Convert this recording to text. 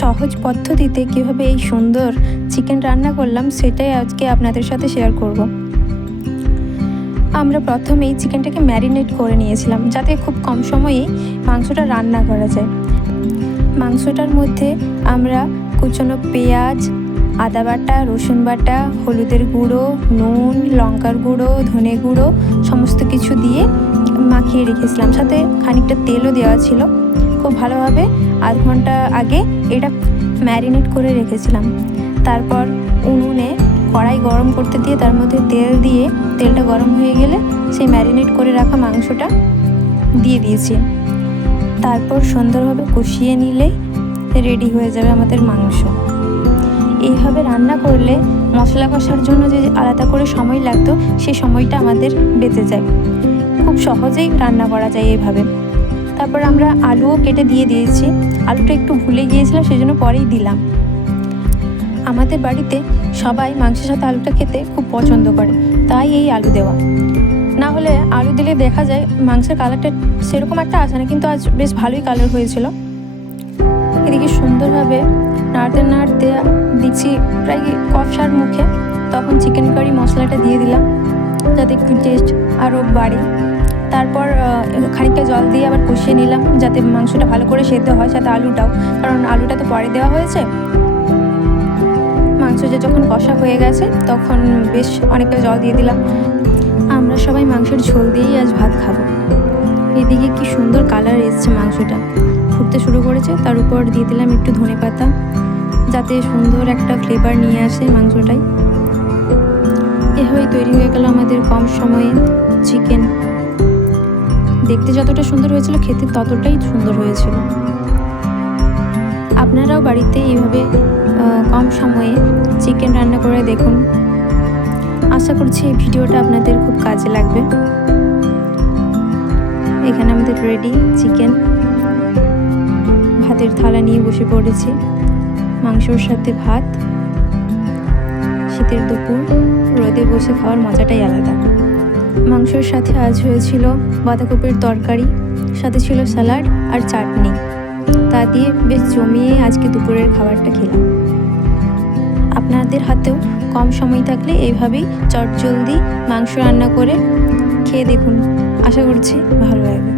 সহজ পদ্ধতিতে কীভাবে এই সুন্দর চিকেন রান্না করলাম সেটাই আজকে আপনাদের সাথে শেয়ার করব। আমরা প্রথমেই চিকেনটাকে ম্যারিনেট করে নিয়েছিলাম যাতে খুব কম সময়েই মাংসটা রান্না করা যায়। মাংসটার মধ্যে আমরা কুচনো পেঁয়াজ, আদা বাটা, রসুন বাটা, হলুদের গুঁড়ো, নুন, লঙ্কার গুঁড়ো, ধনে গুঁড়ো সমস্ত কিছু দিয়ে মাখিয়ে রেখেছিলাম, সাথে খানিকটা তেলও দেওয়া ছিল। খুব ভালোভাবে আধ ঘন্টা আগে এটা ম্যারিনেট করে রেখেছিলাম। তারপর উনুনে কড়াই গরম করতে দিয়ে তার মধ্যে তেল দিয়ে তেলটা গরম হয়ে গেলে সেই ম্যারিনেট করে রাখা মাংসটা দিয়ে দিয়েছি। তারপর সুন্দরভাবে কষিয়ে নিলেই রেডি হয়ে যাবে আমাদের মাংস। এইভাবে রান্না করলে মশলা কষার জন্য যে আলাদা করে সময় লাগতো সেই সময়টা আমাদের বেঁচে যায়। খুব সহজেই রান্না করা যায় এইভাবে। তারপর আমরা আলুও কেটে দিয়ে দিয়েছি। আলুটা একটু ভুলে গিয়েছিলাম, সেই জন্য পরেই দিলাম। আমাদের বাড়িতে সবাই মাংসের সাথে আলুটা খেতে খুব পছন্দ করে, তাই এই আলু দেওয়া। না হলে আলু দিলে দেখা যায় মাংসের কালারটা সেরকম একটা আসে না, কিন্তু আজ বেশ ভালোই কালার হয়েছিল। এদিকে সুন্দরভাবে নাড়তে নাড়তে দিচ্ছি প্রায় কষার মুখে, তখন চিকেন কারি মশলাটা দিয়ে দিলাম যাতে একটু টেস্ট আরও বাড়ে। তারপর খানিকটা জল দিয়ে আবার কষিয়ে নিলাম যাতে মাংসটা ভালো করে সেদ্ধ হয়, সাথে আলুটাও, কারণ আলুটা তো পরে দেওয়া হয়েছে। মাংসটা যখন কষা হয়ে গেছে তখন বেশ অনেকটা জল দিয়ে দিলাম। আমরা সবাই মাংসের ঝোল দিয়েই আজ ভাত খাবো। এদিকে কি সুন্দর কালার এসছে, মাংসটা ফুটতে শুরু করেছে। তার উপর দিয়ে দিলাম একটু ধনেপাতা যাতে সুন্দর একটা ফ্লেভার নিয়ে আসে মাংসটাই। এভাবেই তৈরি হয়ে গেল আমাদের কম সময়ে চিকেন। দেখতে যতটা সুন্দর হয়েছিল খেতে ততটাই সুন্দর হয়েছিল। আপনারাও বাড়িতে এইভাবে কম সময়ে চিকেন রান্না করে দেখুন। আশা করছি এই ভিডিওটা আপনাদের খুব কাজে লাগবে। এখানে আমাদের রেডি চিকেন। ভাতের থালা নিয়ে বসে পড়েছি, মাংসর সাথে ভাত। শীতের দুপুর, রোদে বসে খাওয়ার মজাটাই আলাদা। মাংসর সাথে আজ হয়েছিল বাঁধাকপির তরকারি, সাথে ছিল স্যালাড আর চাটনি। তা দিয়ে বেশ জমিয়ে আজকে দুপুরের খাবারটা খেলাম। আপনাদের হাতেও কম সময় থাকলে এইভাবেই চটজলদি মাংস রান্না করে খেয়ে দেখুন, আশা করছি ভালো লাগবে।